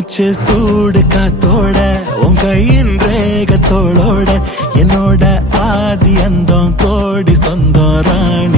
மூச்சு சூடு காத்தோட உன் கையின் ரேகத்தோளோட என்னோட ஆதி அந்தம் கோடி சொந்தம் ராணி